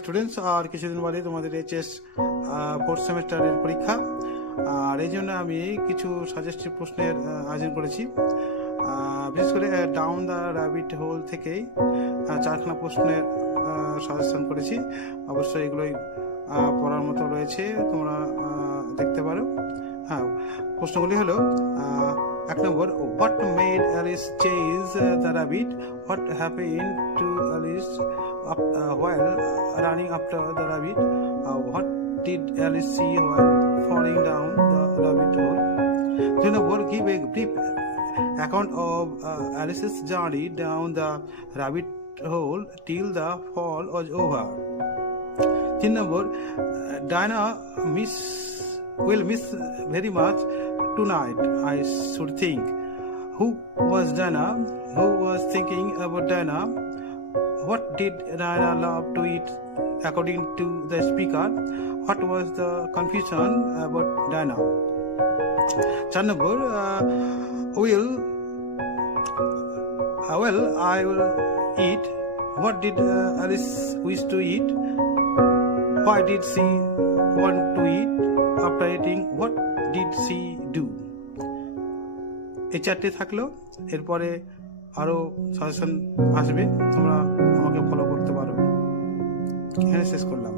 Students, আর কিছুদিন বাদে তোমাদের এইচএস ফোর্থ সেমিস্টারের পরীক্ষা। আর এই জন্য আমি কিছু সাজেস্টিভ প্রশ্নের আয়োজন করেছি। বিশেষ করে ডাউন দ্য র্যাবিট হোল থেকেই চারখানা প্রশ্নের সাজেশন করেছি। অবশ্যই এগুলোই পড়ার মতো রয়েছে, তোমরা দেখতে পারো। হ্যাঁ, প্রশ্নগুলি হলো: 1 নম্বর, what made Alice chase the rabbit? What happened to Alice while running after the rabbit? What did Alice see while falling down the rabbit hole? 2 number, give a brief account of Alice's journey down the rabbit hole till the fall was over. 3 number, Diana will miss very much tonight, I should think. Who was Diana? Who was thinking about Diana? What did Diana love to eat according to the speaker? What was the confusion about Diana? 4 number, I will eat. What did Alice wish to eat? Why did she want to eat? After eating, what did she do? এই চারটে থাকলো। এরপরে আরো suggestion আসবে, তোমরা আমাকে follow করতে পারো। এখানে শেষ করলাম।